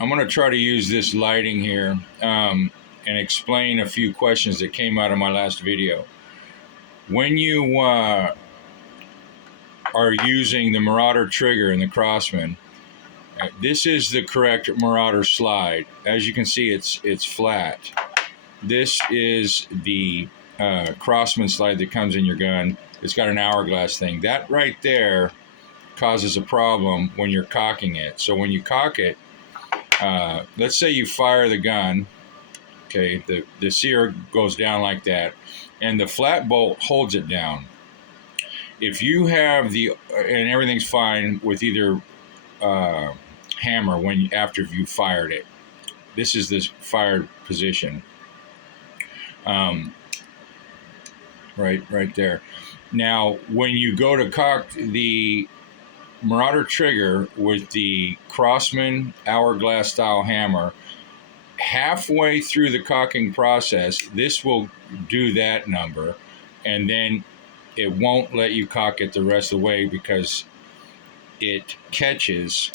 I'm going to try to use this lighting here and explain a few questions that came out of my last video. When you are using the Marauder trigger in the Crosman, this is the correct Marauder slide. As you can see, it's flat. This is the Crosman slide that comes in your gun. It's got an hourglass thing. That right there causes a problem when you're cocking it. So when you cock it, let's say you fire the gun, okay, the sear goes down like that, and the flat bolt holds it down. If you have and everything's fine with either hammer after you fired it. This is this fired position. Right there. Now, when you go to cock the Marauder trigger with the Crosman hourglass style hammer, halfway through the cocking process, this will do that number, and then it won't let you cock it the rest of the way because it catches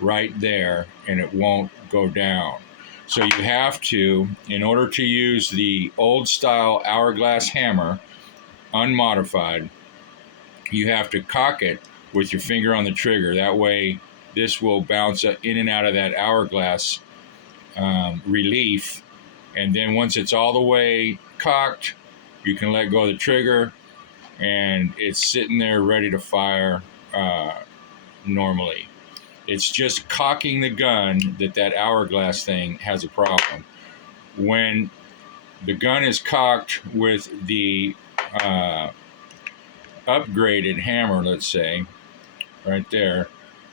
right there and it won't go down. So you have to, in order to use the old style hourglass hammer, unmodified, you have to cock it with your finger on the trigger. That way this will bounce in and out of that hourglass relief, and then once it's all the way cocked, you can let go of the trigger and it's sitting there ready to fire normally. It's just cocking the gun that hourglass thing has a problem. When the gun is cocked with the upgraded hammer, let's say, right there,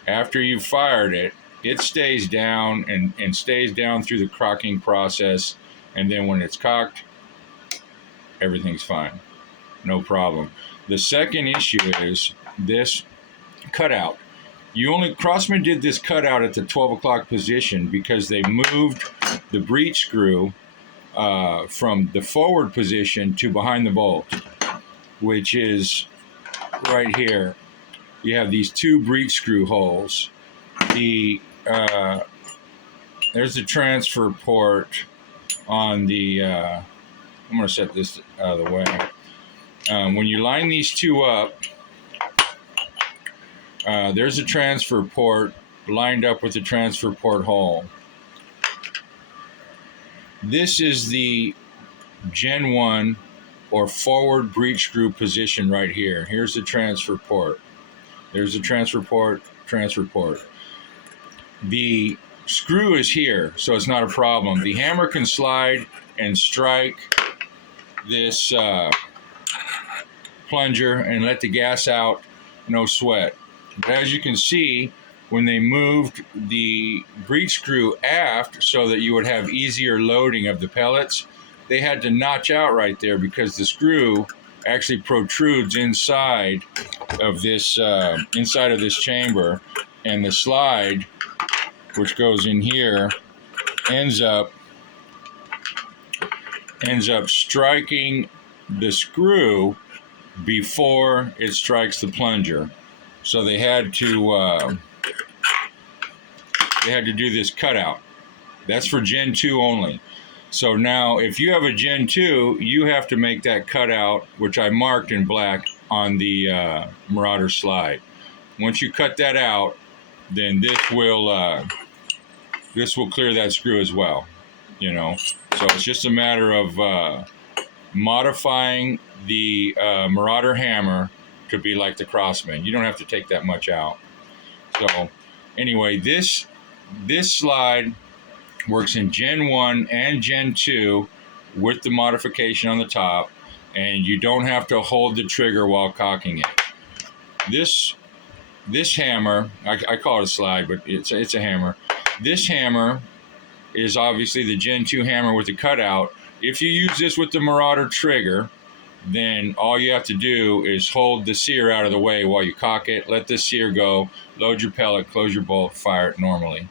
after you've fired it, it stays down and stays down through the cocking process, and then when it's cocked, everything's fine. No problem. The second issue is this cutout. Crosman did this cutout at the 12 o'clock position because they moved the breech screw from the forward position to behind the bolt, which is right here. You have these two breech screw holes. There's the transfer port on the, I'm going to set this out of the way. When you line these two up, there's a transfer port lined up with the transfer port hole. This is the Gen 1 or forward breech screw position right here. Here's the transfer port. There's the transfer port, transfer port. The screw is here, so it's not a problem. The hammer can slide and strike this plunger and let the gas out, no sweat. But as you can see, when they moved the breech screw aft so that you would have easier loading of the pellets, they had to notch out right there because the screw actually protrudes inside of this chamber, and the slide, which goes in here, ends up striking the screw before it strikes the plunger. So they had to do this cutout. That's for Gen 2 only. So now if you have a Gen 2, you have to make that cutout, which I marked in black on the Marauder slide. Once you cut that out, then this will clear that screw as well, you know. So it's just a matter of modifying the Marauder hammer to be like the Crosman. You don't have to take that much out. So anyway, this slide works in Gen 1 and Gen 2 with the modification on the top, and you don't have to hold the trigger while cocking it. This hammer, I call it a slide, but it's a hammer. This hammer is obviously the Gen 2 hammer with the cutout. If you use this with the Marauder trigger, then all you have to do is hold the sear out of the way while you cock it, let the sear go, load your pellet, close your bolt, fire it normally.